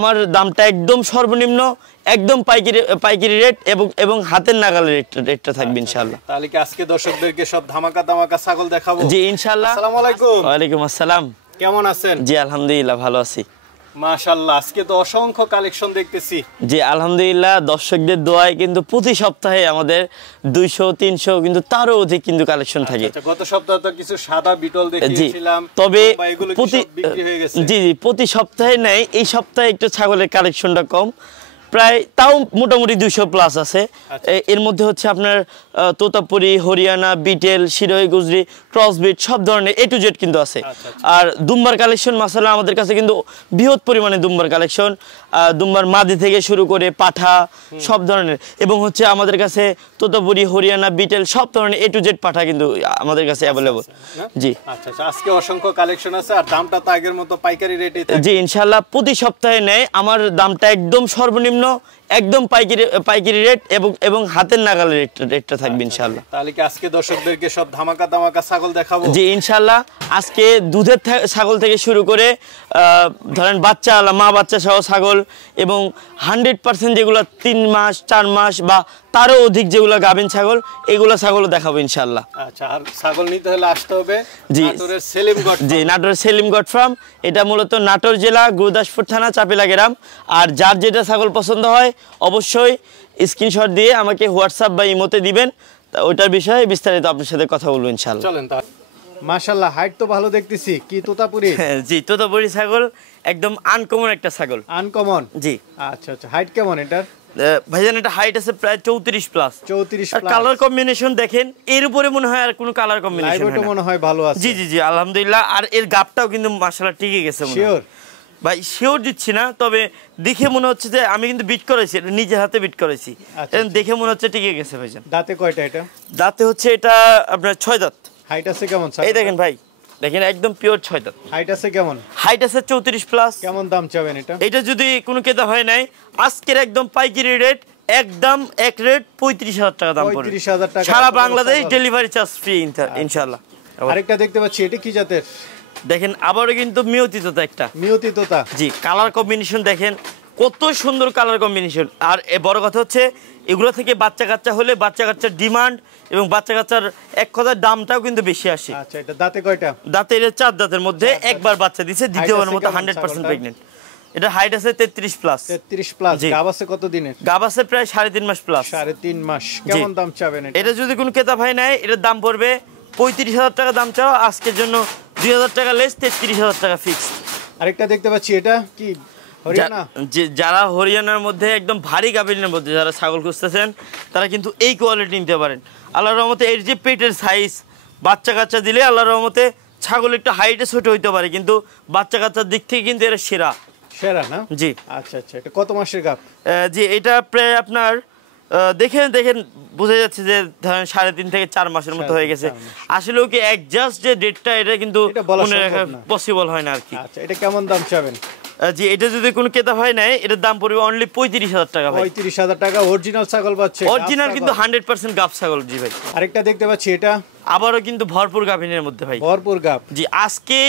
আমার দামটা একদম সর্বনিম্ন, একদম পাইকারি রেট এবং হাতের নাগালের রেটটা থাকবে ইনশাআল্লাহ। তাহলে কি আজকে দর্শকদেরকে সব ধামাকা ছাগল দেখাবো? জি ইনশাআল্লাহ। আসসালামু আলাইকুম। ওয়া আলাইকুম আসসালাম। কেমন আছেন? জি আলহামদুলিল্লাহ ভালো আছি। মাশাআল্লাহ, আজকে তো অসংখ্য কালেকশন দেখতেছি। জি আলহামদুলিল্লাহ, দর্শকদের দোয়ায় কিন্তু প্রতি সপ্তাহে আমাদের 200-300 কিন্তু তারও অধিক কিন্তু কালেকশন থাকে। আচ্ছা, গত সপ্তাহে তো কিছু সাদা বিটল দেখিয়েছিলাম, তবে এগুলো কি সব বিক্রি হয়ে গেছে? জি প্রতি সপ্তাহে নেই, এই সপ্তাহে একটু ছাগলের কালেকশনটা কম, প্রায় তাও মোটামুটি 200 প্লাস আছে। এর মধ্যে হচ্ছে আপনার তোতাপুরি, হরিয়ানা, বিটেল, শিরোহী, গুজরি, ক্রসবিট সব ধরনের A to Z কিন্তু আছে। আর দুম্বার কালেকশন মাশাআল্লাহ আমাদের কাছে কিন্তু বৃহৎ পরিমাণে দুম্বার কালেকশন, দুম্বার মাদি থেকে শুরু করে পাঠা সব ধরনের, এবং হচ্ছে আমাদের কাছে তোতাপুরি, হরিয়ানা, বিটেল সব ধরনের A to Z পাঠা কিন্তু আমাদের কাছে অ্যাভেলেবল। জি আচ্ছা, আজকে অসংখ্য কালেকশন আছে, আর দামটা তো আগের মতো পাইকারি রেটেই থাকবে। জি ইনশাআল্লাহ, প্রতি সপ্তাহে নেয় আমার দামটা একদম সর্বনিম্ন, একদম পাইকারি রেট এবং হাতের নাগালের রেটটা থাকবে ইনশাআল্লাহ। তাহলে কি আজকে দর্শকদেরকে সব ধামাকা ছাগল দেখাবো? জি ইনশাআল্লাহ, আজকে দুধের ছাগল থেকে শুরু করে ধরেন বাচ্চা মা বাচ্চা সহ ছাগল, এবং 100% যেগুলো 3 মাস 4 মাস বা তারও অধিক যেগুলো গাভীন ছাগল, এগুলো ছাগলও দেখাবো ইনশাআল্লাহ। আচ্ছা, আর ছাগল নিতে হলে আসতে হবে জি নাটোরের সেলিমগড়। জি নাটোরের সেলিমগড় ফার্ম, এটা মূলত নাটোর জেলা গুরুদাসপুর থানা চাপিলা গ্রাম। আর যার যেটা ছাগল পছন্দ হয় অবশ্যই স্ক্রিনশট দিয়ে আমাকে হোয়াটসঅ্যাপ বা ইমোতে দিবেন, ওইটার বিষয়ে বিস্তারিত আপনার সাথে কথা বলবো ইনশাআল্লাহ। চলেন তাহলে। মাশাআল্লাহ, হাইট তো ভালো দেখতেছি। কি তোতাপুরি? জি তোতাপুরি ছাগল, একদম আনকমন একটা ছাগল। আনকমন? জি। আচ্ছা, হাইট কেমন এটার? ভাইজান এটা হাইট আছে প্রায় 34 প্লাস। 34 আর কালার কম্বিনেশন দেখেন, এর উপরে মনে হয় আর কোনো কালার কম্বিনেশন হয় না। মনে হয় ভালো আছে। জি জি জি আলহামদুলিল্লাহ। আর এর গাবটাও কিন্তু মাশাআল্লাহ টিকে গেছে। শিওর ভাই? শিওর দিচ্ছি না, তবে দেখে মনে হচ্ছে যে আমি কিন্তু বিট করেছি, নিজে হাতে বিট করেছি, দেখে মনে হচ্ছে টিকে গেছে ভাইজান। দাঁতে কয়টা এটা? দাঁতে হচ্ছে এটা আপনার 6 দাঁত। হাইট আছে কেমন? এই দেখেন ভাই, দেখেন একদম পিওর 6 দাঁত। হাইট আছে কেমন? হাইট আছে 34 প্লাস। কেমন দাম চাবেন এটা? এটা যদি কোনো ক্রেতা হয় নাই, আজকের একদম পাইকারি রেট, একদম এক রেট 35,000 টাকা দাম পড়বে। 35,000 টাকা সারা বাংলাদেশ ডেলিভারি চার্জ ফ্রি ইনশাআল্লাহ। আরেকটা দেখতে পাচ্ছি, এটা কি জাতের? দেখেন আবারও কিন্তু মিয়তি তোতা একটা। মিয়তি তোতা? জি। কালার কম্বিনেশন দেখেন কত সুন্দর কালার কম্বিনেশন। আর বড় কথা হচ্ছে এগুলো থেকে বাচ্চা কাচ্চা হলে বাচ্চা কাচ্চার ডিমান্ড এবং বাচ্চা কাচ্চার এক কথার দামটাও কিন্তু বেশি আসে। আচ্ছা, এটা দাঁতে কয়টা? দাঁতে এটা 4 দাঁতের মধ্যে একবার বাচ্চা দিছে, দ্বিতীয়বারের মতো 100% প্রেগন্যান্ট। এটা হাইট আছে 33 প্লাস। 33 প্লাস। গাব আছে কত দিনের? গাব আছে প্রায় 3.5 মাস প্লাস। 3.5 মাস। কেমন দাম চাবেন এটা? এটা যদি কোনো ক্রেতা ভাই নেয়, এটার দাম পড়বে 35,000 টাকা দাম চাও, আজকের জন্য 2,000 টাকা লেস, 33,000 টাকা ফিক্স। আরেকটা দেখতে পাচ্ছি, এটা কি হরিয়ানা? যারা হরিয়ানার মধ্যে একদম ভারী গাভীনের মধ্যে যারা ছাগল খুঁজতেছেন, তারা কিন্তু এই কোয়ালিটি নিতে পারেন। আল্লাহর রহমতে এর যে পেটের সাইজ, বাচ্চা কাচ্চা দিলে আল্লাহর রহমতে ছাগল একটু হাইটে ছোট হইতে পারে, কিন্তু বাচ্চা কাচ্চার দিক থেকে কিন্তু এরা সেরা না? জি। আচ্ছা, এটা কত মাসের গাভ? জি এটা প্রায় আপনার দেখেন বোঝা যাচ্ছে যে ধরেন 3.5 থেকে 4 মাসের মতো হয়ে গেছে। আসলেও কি একজাস্ট যে ডেটটা, এটা কিন্তু মনে রাখা পসিবল হয় না আর কি। আচ্ছা, এটা কেমন দাম চাবেন? জি এটা যদি কোনো ক্রেতা হয় নাই, এটার দাম পড়বে অনলি 35,000 টাকা ভাই। 35,000 টাকা। অরিজিনাল ছাগল পাচ্ছে? অরিজিনাল কিন্তু 100% গাব ছাগল। জি ভাই। আরেকটা দেখতে পাচ্ছি, এটা আবারও কিন্তু ভরপুর গাভিনের মধ্যে ভাই। ভরপুর গাব? জি। আজকে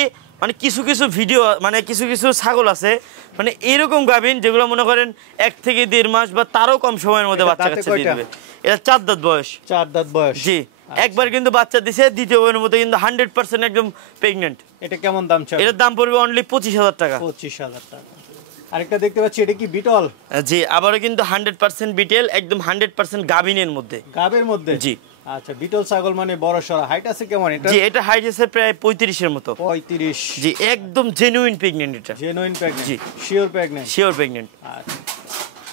মানে কিছু ভিডিও, মানে কিছু ছাগল আছে মানে এরকম গাভিন যেগুলো মনে করেন 1 থেকে 1.5 মাস বা তারও কম সময়ের মধ্যে বাচ্চা কাচ্চা দিয়ে দেবে। এটা 4 দাঁত বয়স। 4 দাঁত বয়স? জি। একবার কিন্তু বাচ্চা দিছে, দ্বিতীয়বারের মধ্যে কিন্তু 100% একদম প্রেগন্যান্ট। এটা কেমন দাম চাই? এটার দাম পড়বে অনলি 25,000 টাকা। 25,000 টাকা। আরেকটা দেখতে পাচ্ছি, এটা কি বিটল? জি আবারও কিন্তু 100% বিটেল, একদম 100% গাভিনের মধ্যে। গাবের মধ্যে? জি। আচ্ছা, বিটল ছাগল মানে বড় সরা। হাইট আছে কেমন এটা? জি এটা হাইট আছে প্রায় 35 এর মতো। 35? জি একদম জেনুইন প্রেগন্যান্ট এটা। Genuine pregnant? জি। Sure pregnant? Sure pregnant. আচ্ছা,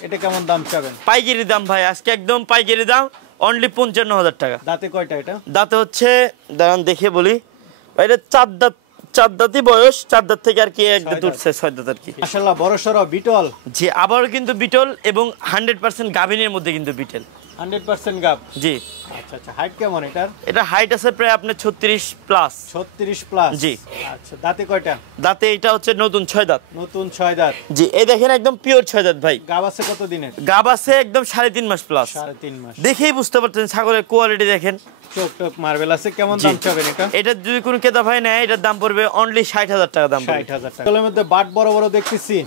এটা কেমন দাম চাবেন? পাইকারি দাম ভাই, আজকে একদম পাইকারি দাম, অনলি 55,000 টাকা। দাঁতে কয়টা এটা? দাঁতে হচ্ছে দাঁড়ান দেখে বলি, এটা 4 দাঁত। 4 দাঁতই বয়স, 4 দাঁত থেকে আর কি এক দাঁত উঠছে, 6 দাঁত আর কি। মাশাআল্লাহ বড় সরো বিটল। জি আবারও কিন্তু বিটল এবং 100% গাভিনের মধ্যে কিন্তু বিটল। 100% গাব? জি। আচ্ছা, হাইট কেমন এটার? এটা হাইট আছে প্রায় আপনার 36 প্লাস। 36 প্লাস? জি। আচ্ছা, দাঁতে কয়টা? দাঁতে এটা হচ্ছে নতুন 6 দাঁত। নতুন 6 দাঁত? জি। এই দেখেন একদম পিওর 6 দাঁত ভাই। গাব আছে কত দিনের? গাব আছে একদম 3.5 মাস প্লাস। 3.5 মাস? দেখেই বুঝতে পারছেন ছাগলের কোয়ালিটি দেখেন, চোখ টোক মার্বেল আছে। কেমন দাম চাবেন এটা? এটা যদি কোনো ক্রেতা ভাই নেয়, এটার দাম পড়বে অনলি 60,000 টাকা দাম পড়বে। 60,000 টাকা। এর মধ্যে বাট বড় বড় দেখতেছি।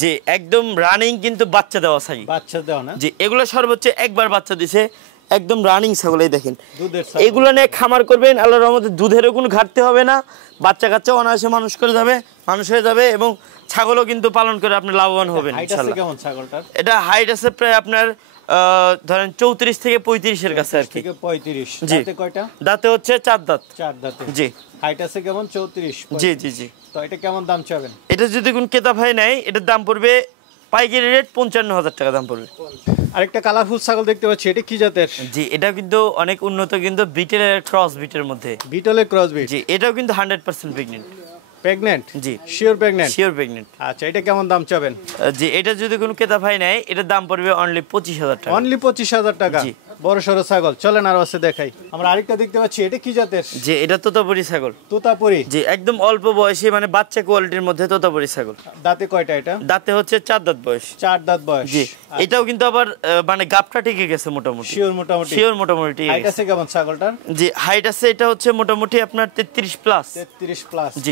জি একদম রানিং কিন্তু বাচ্চা দেওয়া ছাগল বাচ্চা দেওয়া না জি এগুলো সর্বোচ্চ একবার বাচ্চা দিছে একদম রানিং ছাগল এই দেখেন এগুলো নিয়ে খামার করবেন আল্লাহর রহমতে দুধেরও কোনো ঘাটতি হবে না বাচ্চা কাচ্চা অনায়াসে মানুষ হয়ে যাবে এবং ছাগলও কিন্তু পালন করে আপনি লাভবান হবেন ইনশাআল্লাহ কেমন ছাগলটার এটা হাইট আছে প্রায় আপনার ধরেন 34 থেকে 35 এর কাছে আর কি 35 দাঁতে কয়টা দাঁতে হচ্ছে 4 দাঁত জি হাইট আছে কেমন 34 জি তো এটা কেমন দাম চাবেন এটা যদি কোন ক্রেতা ভাই নাই এটার দাম পড়বে পাইকারি রেট 55,000 টাকা দাম পড়বে আরেকটা কালারফুল ছাগল দেখতে পাচ্ছি এটা কি জাতের জি এটা কিন্তু অনেক উন্নত কিন্তু বিটেলের ক্রস বিটের মধ্যে বিটলের ক্রস বিট জি এটাও কিন্তু 100% প্রেগন্যান্ট জি শিওর প্রেগন্যান্ট আচ্ছা এটা কেমন দাম চাবেন জি এটা যদি কোনো ক্রেতা ভাই নাই এটার দাম পড়বে অনলি 25,000 টাকা অনলি 25,000 টাকা জি বড় সরো ছাগল চলেন আর আছে দেখাই আমরা আরেকটা দেখতে পাচ্ছি এটা কি জাতের জি এটা তোতাপুরি ছাগল তোতাপুরি জি একদম অল্প বয়সী মানে বাচ্চা কোয়ালিটির মধ্যে তোতাপুরি ছাগল দাঁতে কয়টা এটা দাঁতে হচ্ছে 4 দাঁত বয়স 4 দাঁত বয়স জি এটাও কিন্তু আবার মানে গাবটা টিকে গেছে মোটামুটি শিওর মোটামুটি ঠিক আছে হাইট আছে কেমন ছাগলটার জি হাইট আছে এটা হচ্ছে মোটামুটি আপনার 33 প্লাস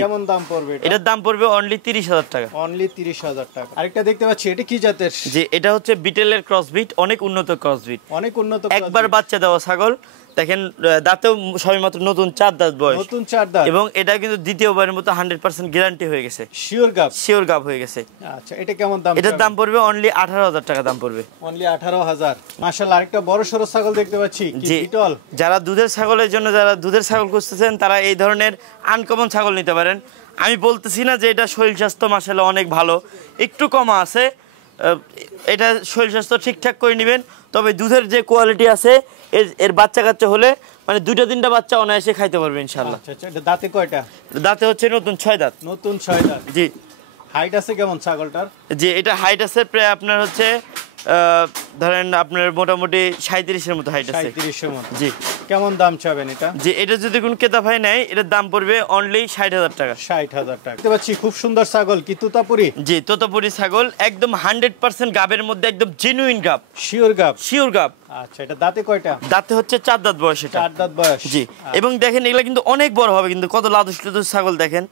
কেমন দাম পড়বে এটার দাম পড়বে অনলি 30,000 টাকা অনলি 30,000 টাকা আরেকটা দেখতে পাচ্ছি এটা কি জাতের জি এটা হচ্ছে বিটেলের ক্রস বিট অনেক উন্নত ক্রস বিট অনেক উন্নত একবার বাচ্চা দেওয়া ছাগল দেখেন দাঁতেও সবেমাত্র নতুন 4 দাঁত বয়স নতুন 4 দাঁত এবং এটা কিন্তু দ্বিতীয়বারের মতো 100% গ্যারান্টি হয়ে গেছে শিওর গাব হয়ে গেছে আচ্ছা এটা কেমন দাম এটার দাম পড়বে অনলি 18,000 টাকা দাম পড়বে অনলি 18,000 মাশাআল্লাহ আরেকটা বড় সরো ছাগল দেখতে পাচ্ছি কি বিটল যারা দুধের ছাগলের জন্য যারা দুধের ছাগল খুঁজতেছেন তারা এই ধরনের আনকমন ছাগল নিতে পারেন আমি বলতেছি না যে এটা শরীর স্বাস্থ্য মাশাআল্লাহ অনেক ভালো একটু কম আছে এটা শরীর স্বাস্থ্য ঠিকঠাক করে নেবেন তবে দুধের যে কোয়ালিটি আছে এর বাচ্চা কাচ্চা হলে মানে 2-3টা বাচ্চা অনায়াসে খাইতে পারবে ইনশাআল্লাহ আচ্ছা এটা দাঁতে কয়টা দাঁতে হচ্ছে নতুন 6 দাঁত জি হাইট আছে কেমন ছাগলটার জি এটা হাইট আছে প্রায় আপনার হচ্ছে ধরেন আপনার মোটামুটি 37 এর মতো হাইট আছে 37 এর মতো জি কেমন দাম চাবেন এটা জি এটা যদি কোন ক্রেতা ভাই নাই এটার দাম পড়বে অনলি 60,000 টাকা 60,000 টাকা দেখতে পাচ্ছি খুব সুন্দর ছাগল কি তোতাপুরি জি তোতাপুরি ছাগল একদম 100% গাবের মধ্যে একদম জেনুইন গাব শিওর গাব আচ্ছা এটা দাঁতে কয়টা দাঁতে হচ্ছে 4 দাঁত বয়স এটা 4 দাঁত বয়স জি এবং দেখেন এগুলা কিন্তু অনেক বড় হবে কিন্তু কত লাদুস ছাগল দেখেন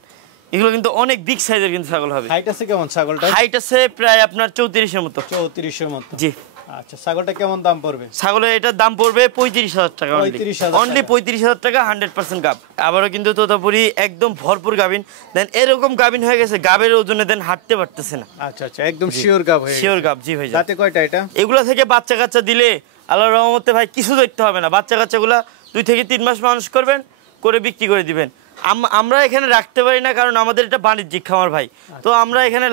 এগুলো কিন্তু অনেক বিগ সাইজের কিন্তু ছাগল হবে হাইট আছে কেমন ছাগলটা হাইট আছে প্রায় আপনার 34 এর মতো জি আচ্ছা ছাগলটা কেমন দাম পড়বে ছাগলের এটার দাম পড়বে 35,000 টাকা অনলি 35,000 টাকা 100% গাব আবারও কিন্তু তোতাপুরি একদম ভরপুর গাবিন দেন এরকম গাবিন হয়ে গেছে গাবের ওজনে দেন হাঁটতে পারতেছে না আচ্ছা একদম শিওর গাব জি ভাই দাঁতে কয়টা এটা এগুলা থেকে বাচ্চা কাচ্চা দিলে আল্লাহর রহমতে ভাই কিছু দেখতে হবে না বাচ্চা কাচ্চাগুলা 2 থেকে 3 মাস মানুষ করবেন করে বিক্রি করে দিবেন আমরা এখানে রাখতে পারি না কারণ আমাদের এটা বাণিজ্যিক খামার ভাই তো আমরা এখানে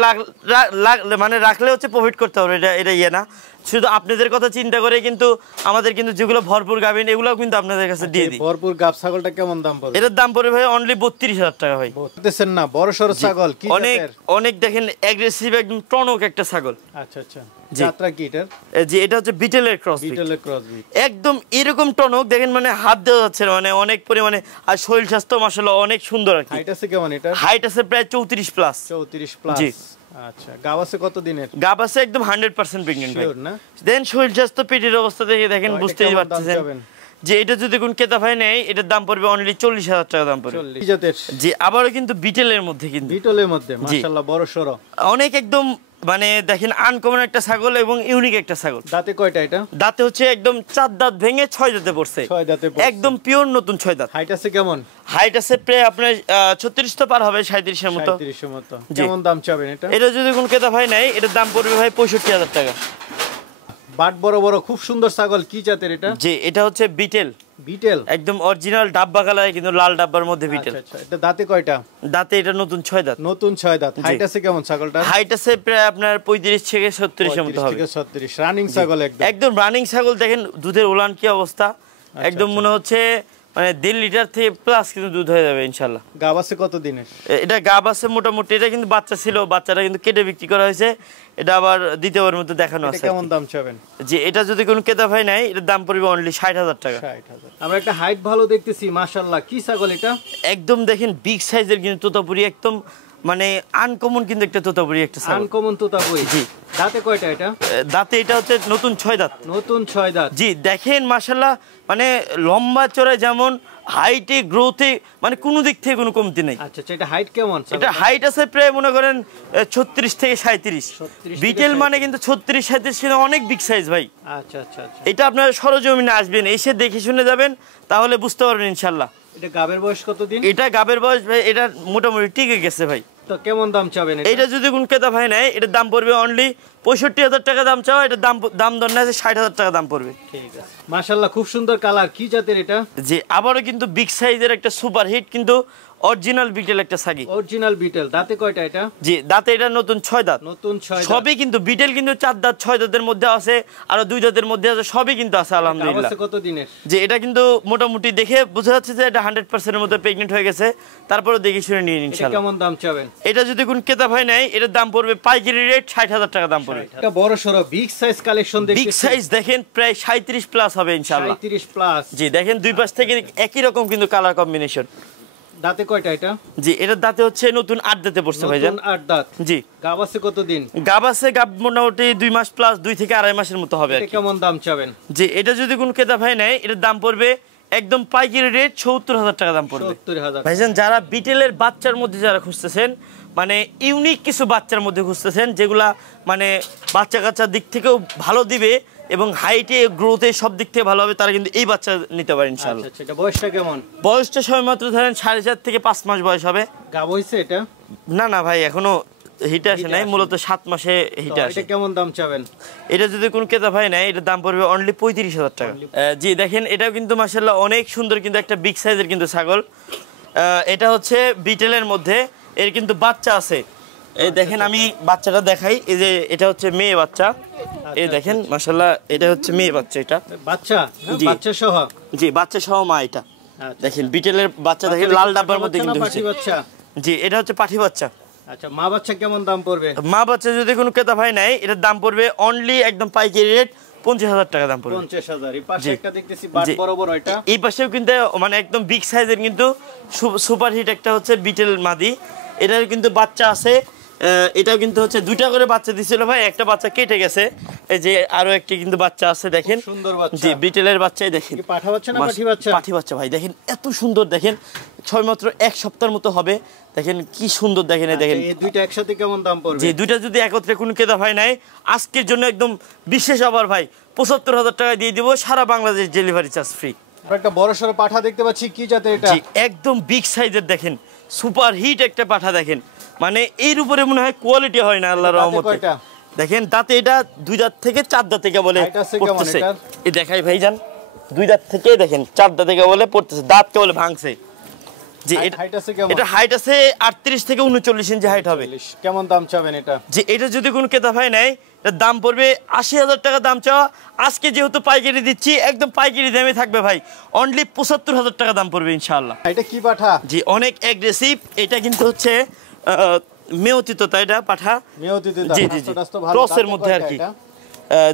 মানে রাখলে হচ্ছে প্রফিট করতে হবে এটা ইয়ে না শুধু আপনাদের কথা চিন্তা করে কিন্তু আমাদের কিন্তু যেগুলো ভরপুর গাবিন এগুলো কিন্তু আপনাদের কাছে দিয়ে দিই ভরপুর গাব ছাগলটা কেমন দাম পড়বে এটার দাম পড়বে ভাই অনলি 32,000 টাকা ভাই বলতেছেন না বড় সরো ছাগল কি অনেক দেখেন অ্যাগ্রেসিভ একদম টনক একটা ছাগল আচ্ছা যাত্রা কি এটা জি এটা হচ্ছে বিটেলের ক্রস বিট একদম এরকম টনক দেখেন মানে হাত দেওয়া যাচ্ছে মানে অনেক পরিমাণে আর শরীর স্বাস্থ্য মাশাআল্লাহ অনেক সুন্দর আর কি হাইট আছে কেমন এটা হাইট আছে প্রায় 34 প্লাস জি আচ্ছা গাব আছে কত দিনের গাব আছে একদম 100% প্রেগন্যান্ট ভাই দেন শরীর স্বাস্থ্য পেটের অবস্থা দেখে দেখেন বুঝতেই পারতেছেন যে এটা যদি কোন ক্রেতা ভাই নেই এটার দাম পড়বে অনলি 40,000 টাকা দাম পড়বে জি আবারও কিন্তু বিটেলের মধ্যে মাশাআল্লাহ বড় সরো অনেক একদম মানে দেখেন আনকমন একটা ছাগল এবং ইউনিক একটা ছাগল দাঁতে কয়টা এটা দাঁতে হচ্ছে একদম 4 দাঁত ভেঙে 6 দাঁতে পড়ছে একদম পিওর নতুন 6 দাঁত হাইট আছে কেমন হাইট আছে প্রায় আপনার 36 তো পার হবে 37 এর মতো কেমন দাম চাবেন এটা যদি কোন ক্রেতা ভাই নাই এটার দাম পড়বে ভাই 65,000 টাকা বাট বড় বড় খুব সুন্দর ছাগল কি জাতের এটা জি এটা হচ্ছে বিটেল একদম অরিজিনাল ডাব্বা কালার কিন্তু লাল ডাব্বার মধ্যে বিটেল আচ্ছা এটা দাঁতে কয়টা দাঁতে এটা নতুন 6 দাঁত হাইট আছে কেমন ছাগলটা হাইট আছে প্রায় আপনার 35 থেকে 36 এর মতো হবে 36 রানিং ছাগল একদম রানিং ছাগল দেখেন দুধের ওলান কি অবস্থা একদম মনে হচ্ছে মানে 1.5 লিটার থেকে প্লাস কিন্তু দুধ হয়ে যাবে ইনশাআল্লাহ গাব আছে কত দিনের এটা গাব আছে মোটামুটি এটা কিন্তু বাচ্চা ছিল বাচ্চাটা কিন্তু কেটে বিক্রি করা হয়েছে এটা আবার দ্বিতীয়বার মতো দেখানো আছে কেমন দাম চাবেন যে এটা যদি কোনো ক্রেতা ভাই নাই এর দাম পড়বে অনলি 60,000 টাকা 60,000 আমরা একটা হাইট ভালো দেখতেছি মাশাআল্লাহ কি ছাগল এটা একদম দেখেন বিগ সাইজের কিন্তু তোতাপুরি একদম মানে আনকমন কিন্তু একটা তোতাপুরি একটা ছাগল আনকমন তোতাপুরি জি দাঁতে কয়টা এটা দাঁতে এটা হচ্ছে নতুন 6 দাঁত জি দেখেন মাশাআল্লাহ মানে লম্বা চড়ায় যেমন হাইটে গ্রোথে মানে কোনো দিক থেকে কোনো কমতি নেই। আচ্ছা এটা হাইট কেমন? এটা হাইট আছে প্রায় মনে করেন 36 থেকে 37। বিটেল মানে কিন্তু 36 37 কিন্তু অনেক বিগ সাইজ ভাই। আচ্ছা আচ্ছা আচ্ছা, এটা আপনারা সরজমিনে আসবেন, এসে দেখে শুনে যাবেন, তাহলে বুঝতে পারবেন ইনশাআল্লাহ। এটা গাবের বয়স কতদিন? এটা গাবের বয়স ভাই এটা মোটামুটি টিকে গেছে ভাই। তো কেমন দাম চাবেন এটা? যদি কোন ক্রেতা ভাই নেয় এটার দাম পড়বে অনলি 65,000 টাকা দাম চাও। এটার দাম দর না আছে 60,000 টাকা দাম পড়বে। ঠিক আছে, মাশাআল্লাহ খুব সুন্দর কালার। কি জাতের এটা? জি আবারও কিন্তু বিগ সাইজের একটা সুপার হিট কিন্তু অরিজিনাল বিটেল একটা ছাগি। Original betel. দাঁতে কয়টা এটা? জি দাঁতে এটা নতুন 6 দাঁত। নতুন 6 দাঁত। সবই কিন্তু বিটেল কিন্তু 4 দাঁত 6 দাঁতের মধ্যে আছে, আর 2 দাঁতের মধ্যে আছে, সবই কিন্তু আছে আলহামদুলিল্লাহ। কত দিনের? যে এটা কিন্তু মোটামুটি দেখে বোঝা যাচ্ছে যে এটা 100% এর মধ্যে প্রেগন্যান্ট হয়ে গেছে। তারপরে দেখে শুনে নিন ইনশাআল্লাহ। কেমন দাম চাবেন? এটা যদি কোন ক্রেতা ভাই নেয় এটার দাম পড়বে পাইকারি রেট 60,000 টাকা দাম পড়বে। এটা বড় সরো বিগ সাইজ কালেকশন দেখতেছি। বিগ সাইজ দেখেন প্রায় 37 প্লাস হবে ইনশাআল্লাহ। 37 প্লাস। জি দেখেন দুই পাশ থেকে একই রকম কিন্তু কালার কম্বিনেশন। দাঁতে কয়টা এটা? জি এটার দাঁতে হচ্ছে নতুন 8 দাঁতে পড়ছে ভাইজান। নতুন 8 দাঁত। জি গাব আছে কতদিন? গাব আছে, গাব মোটামুটি 2 মাস প্লাস, 2 থেকে আড়াই মাসের মতো হবে। এটা কেমন দাম চাবেন? জি এটা যদি কোন ক্রেতা ভাই নেয় এটার দাম পড়বে একদম পাইকারি রেট 70,000 টাকা দাম পড়বে। 70,000। ভাইজান যারা বিটেলের বাচ্চার মধ্যে যারা খুঁজতেছেন, মানে ইউনিক কিছু বাচ্চার মধ্যে খুঁজতেছেন যেগুলা মানে বাচ্চা কাচ্চার দিক থেকেও ভালো দিবে এবং হাইটে গ্রোথে সব দিক থেকে ভালো হবে, তারা কিন্তু এই বাচ্চা নিতে পারে ইনশাআল্লাহ। আচ্ছা এটা বয়সটা কেমন? বয়সটা সবেমাত্র ধরেন 4.5 থেকে 5 মাস বয়স হবে। গাব হইছে এটা? না না ভাই এখনো হিটে আসে নাই, মূলত 7 মাসে হিটে আসে। এটা কেমন দাম চাবেন? এটা যদি কোন ক্রেতা ভাই নেয় এটার দাম পড়বে অনলি 35,000 টাকা। জি দেখেন এটাও কিন্তু মাশাআল্লাহ অনেক সুন্দর কিন্তু একটা বিগ সাইজের কিন্তু ছাগল। এটা হচ্ছে বিটেলের মধ্যে, এর কিন্তু বাচ্চা আছে। এই দেখেন আমি বাচ্চাটা দেখাই, এই যে এটা হচ্ছে মেয়ে বাচ্চা। এই দেখেন মাশাআল্লাহ এটা হচ্ছে মেয়ে বাচ্চা। এটা বাচ্চা? বাচ্চা সহ? জি বাচ্চা সহ মা। এটা দেখেন বিটেলের বাচ্চা, দেখেন লাল ডাব্বার মধ্যে কিন্তু পাঠি বাচ্চা। জি এটা হচ্ছে পাঠি বাচ্চা। আচ্ছা মা বাচ্চা কেমন দাম পড়বে? মা বাচ্চা যদি কোনো ক্রেতা ভাই নেয় এটার দাম পড়বে অনলি একদম পাইকারি রেট 50,000 টাকা দাম পড়বে। 50,000। এই পাশে একটা দেখতেছি বাট বড় বড়, এটা? এই পাশেও কিন্তু মানে একদম বিগ সাইজের কিন্তু সুপার হিট একটা হচ্ছে বিটেল মাদি। এটার কিন্তু বাচ্চা আছে। এটাও কিন্তু হচ্ছে 2টা করে বাচ্চা দিছিল ভাই, একটা বাচ্চা কেটে গেছে। এই যে আরো একটি কিন্তু বাচ্চা আছে দেখেন, সুন্দর বাচ্চা। জি বিটেলের বাচ্চাই দেখেন। কি পাঠা বাচ্চা না পাঠি বাচ্চা? পাঠি বাচ্চা ভাই, দেখেন এত সুন্দর, দেখেন ছয়মাত্র 1 সপ্তাহের মতো হবে, দেখেন কি সুন্দর। দেখেন দেখেন এই দুইটা একসাথে কেমন দাম পড়বে? জি দুইটা যদি একত্রে কোন ক্রেতা ভাই নাই আজকের জন্য একদম বিশেষ অফার ভাই 75,000 টাকা দিয়ে দিব, সারা বাংলাদেশ ডেলিভারি চার্জ ফ্রি। একটা বড় সরো পাঠা দেখতে পাচ্ছি, কি জাতের এটা? জি একদম বিগ সাইজের দেখেন সুপার হিট একটা পাঠা। দেখেন মানে এর উপরে মনে হয় কোয়ালিটি হয় না আল্লাহর রহমতে। দেখেন দাঁতে এটা 2 দাঁত থেকে 4 দাঁত থেকে বলে পড়তেছে। এই দেখাই ভাইজান 2 দাঁত থেকে দেখেন 4 দাঁত থেকে বলে পড়তেছে, দাঁত কে বলে ভাঙছে। জি এটা হাইট আছে 38 থেকে 39 ইঞ্চি হাইট হবে। কেমন দাম চাবেন এটা? জি এটা যদি কোনো ক্রেতা ভাই নেয় এটার দাম পড়বে 80,000 টাকা দাম চাওয়া। আজকে যেহেতু পাইকারি দিচ্ছি একদম পাইকারি দামে থাকবে ভাই, অনলি 75,000 টাকা দাম পড়বে ইনশাআল্লাহ। এটা কি পাঠা? জি অনেক অ্যাগ্রেসিভ। এটা কিন্তু হচ্ছে মেয়তিততা, এটা পাঠা। মেয়তিততা? জি জি ক্রসের মধ্যে আর কি।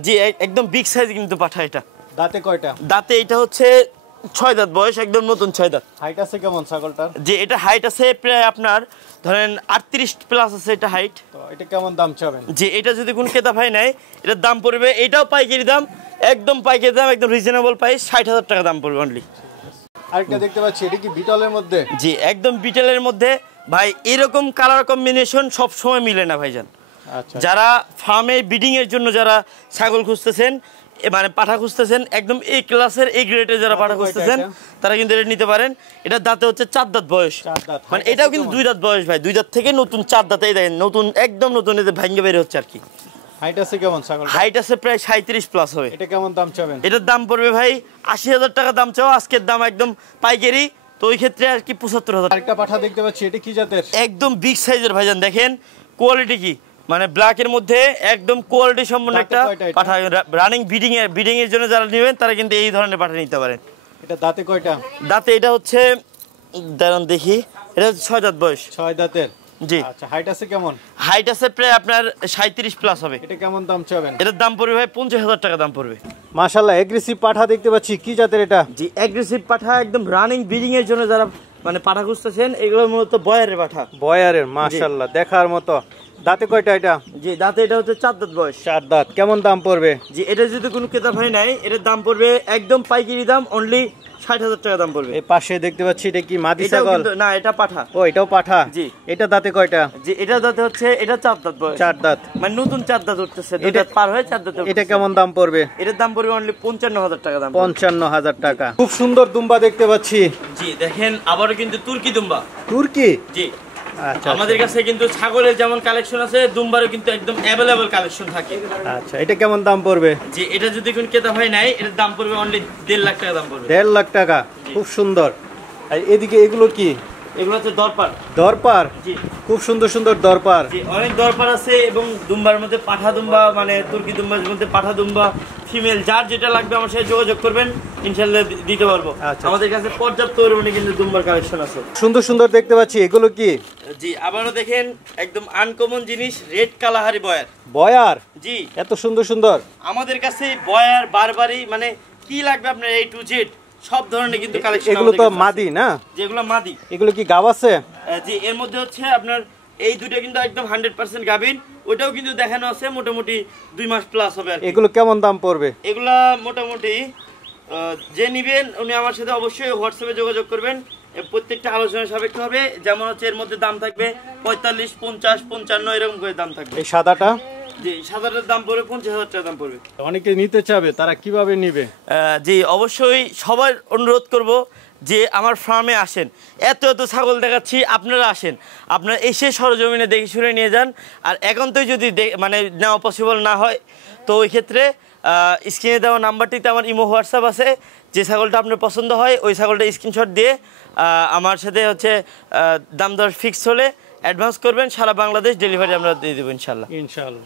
জি একদম বিগ সাইজ কিন্তু পাঠা। এটা দাঁতে কয়টা? দাঁতে এটা হচ্ছে 6 দাঁত বয়স, একদম নতুন 6 দাঁত। হাইট আছে কেমন ছাগলটার? জি এটা হাইট আছে প্রায় আপনার ধরেন 38 প্লাস আছে এটা হাইট। তো এটা কেমন দাম চাবেন? জি এটা যদি কোন ক্রেতা ভাই নেয় এটার দাম পড়বে, এটাও পাইকারি দাম, একদম পাইকারি দাম, একদম রিজনেবল প্রাইস, 60,000 টাকা দাম পড়বে অনলি। আরেকটা দেখতে পাচ্ছি, এটা কি বিটলের মধ্যে? জি একদম বিটেলের মধ্যে ভাই। এরকম কালার কম্বিনেশন সব সময় মিলে না ভাইজান। আচ্ছা যারা ফার্মে ব্রিডিং এর জন্য যারা ছাগল খুঁজতেছেন, মানে পাঠা খুঁজতেছেন, একদম এই ক্লাসের এই গ্রেডের যারা পাঠা খুঁজতেছেন তারা কিন্তু এটা নিতে পারেন। এটা দাঁতে হচ্ছে 4 দাঁত বয়স, মানে এটাও কিন্তু 2 দাঁত বয়স ভাই। 2 দাঁত থেকে নতুন 4 দাঁতে দেখেন নতুন, একদম নতুন, এতে ভাঙ্গে বের হচ্ছে আর কি। হাইট আছে কেমন ছাগল? হাইট আছে প্রায় 37 প্লাস হবে। এটা কেমন দাম চাবেন? এটার দাম পড়বে ভাই 80,000 টাকা দাম চাও, আজকের দাম একদম পাইকারি, তো ওই ক্ষেত্রে আর কি 75,000। আরেকটা পাঠা দেখতে পাচ্ছি, এটা কি জাতের? একদম বিগ সাইজের ভাইজান। দেখেন কোয়ালিটি কি, মানে ব্ল্যাকের মধ্যে একদম কোয়ালিটি সম্পন্ন একটা পাঠা। রানিং ব্রিডিং এর জন্য যারা নেবেন তারা কিন্তু এই ধরনের পাঠা নিতে পারেন। এটা দাঁতে কয়টা? দাঁতে এটা হচ্ছে দাঁড়ান দেখি, এটা 6 দাঁত বয়স। 6 দাঁতের? জি। আচ্ছা হাইট আছে কেমন? হাইট আছে প্রায় আপনার 37 প্লাস হবে। এটা কেমন দাম চাবেন? এটার দাম পড়বে ভাই 50,000 টাকা দাম পড়বে। মাশাআল্লাহ এগ্রেসিভ পাঠা দেখতে পাচ্ছি, কি জাতের এটা? জি এগ্রেসিভ পাঠা, একদম রানিং ব্রিডিং এর জন্য যারা মানে পাঠা খুঁজতেছেন, এগুলো মূলত বয়ারের পাঠা। বয়ারের? মাশাআল্লাহ দেখার মতো দাঁতে কয়টা এটা? জি দাঁতে এটা হচ্ছে 4 দাঁত বয়স। 4 দাঁত। কেমন দাম পড়বে? জি এটা যদি কোনো ক্রেতা ভাই নাই, এটার দাম পড়বে একদম পাইকারি দাম অনলি 60,000 টাকা দাম পড়বে। এই পাশে দেখতে পাচ্ছি এটা কি মাদি ছাগল? না এটা পাঠা। ও এটাও পাঠা। জি। এটা দাঁতে কয়টা? জি এটা দাঁতে হচ্ছে এটা 4 দাঁত বয়স। 4 দাঁত মানে নতুন 4 দাঁত উঠতেছে, 2 দাঁত পার হয়ে 4 দাঁত। এটা কেমন দাম পড়বে? এটার দাম পড়বে অনলি 55,000 টাকা দাম। 55,000 টাকা। খুব সুন্দর দুম্বা দেখতে পাচ্ছি। জি দেখেন আবারও কিন্তু তুর্কি দুম্বা। তুর্কি? জি আচ্ছা আমাদের কাছে কিন্তু ছাগলের যেমন কালেকশন আছে, দুম্বারও কিন্তু একদম अवेलेबल কালেকশন থাকে। আচ্ছা এটা কেমন দাম পড়বে? জি এটা যদি কোন ক্রেতা ভাই নাই, এর দাম পড়বে অনলি 1.5 লাখ টাকা দাম পড়বে। 1.5 লাখ টাকা। খুব সুন্দর। আর এদিকে এগুলো কি? এগুলো হচ্ছে দরপার। দরপার? জি খুব সুন্দর সুন্দর দরপার। জি অনেক দরপার আছে, এবং দুম্বার মধ্যে পাঠা দুম্বা মানে তুর্কি দুম্বার মধ্যে পাঠা দুম্বা ফিমেল যার যেটা লাগবে আমার সাথে যোগাযোগ করবেন, ইনশাআল্লাহ দিতে পারবো। আমাদের কাছে পর্যাপ্ত পরিমাণে কিন্তু দুম্বার কালেকশন আছে। সুন্দর সুন্দর দেখতে পাচ্ছি। এগুলো কি? জি আবারও দেখেন একদম আনকমন জিনিস, রেড কালাহারি বয়ার। বয়ার? জি এত সুন্দর সুন্দর। আমাদের কাছে বয়ার বারবারি মানে কি লাগবে আপনার A to Z সব ধরনের কিন্তু কালেকশন। এগুলো তো মাদি না? যেগুলো মাদি। এগুলো কি গাব আছে? জি এর মধ্যে হচ্ছে আপনার এই দুটো কিন্তু একদম 100% গাবিন, ওটাও কিন্তু দেখানো আছে মোটামুটি 2 মাস প্লাস হবে আর কি। এগুলো কেমন দাম পড়বে? এগুলা মোটামুটি যে নিবেন উনি আমার সাথে অবশ্যই হোয়াটসঅ্যাপে যোগাযোগ করবেন, প্রত্যেকটা আলোচনা সাপেক্ষ হবে। যেমন হচ্ছে এর মধ্যে দাম থাকবে 45, 50, 55 এরকম করে দাম থাকবে। এই সাদাটা? জি সাদাটার দাম পড়বে 50,000 টাকা দাম পড়বে। অনেকে নিতে চাবে, তারা কিভাবে নিবে? জি অবশ্যই সবার অনুরোধ করব যে আমার ফার্মে আসেন, এত এত ছাগল দেখাচ্ছি, আপনারা আসেন, আপনারা এসে সরজমিনে দেখে শুনে নিয়ে যান। আর একান্তই যদি মানে নেওয়া পসিবল না হয়, তো ওই ক্ষেত্রে স্ক্রিনে দেওয়া নাম্বারটিতে আমার ইমো হোয়াটসঅ্যাপ আছে, যে ছাগলটা আপনার পছন্দ হয় ওই ছাগলটা স্ক্রিনশট দিয়ে আমার সাথে হচ্ছে দাম দর ফিক্স হলে অ্যাডভান্স করবেন, সারা বাংলাদেশ ডেলিভারি আমরা দিয়ে দেবো ইনশাল্লাহ। ইনশাল্লাহ।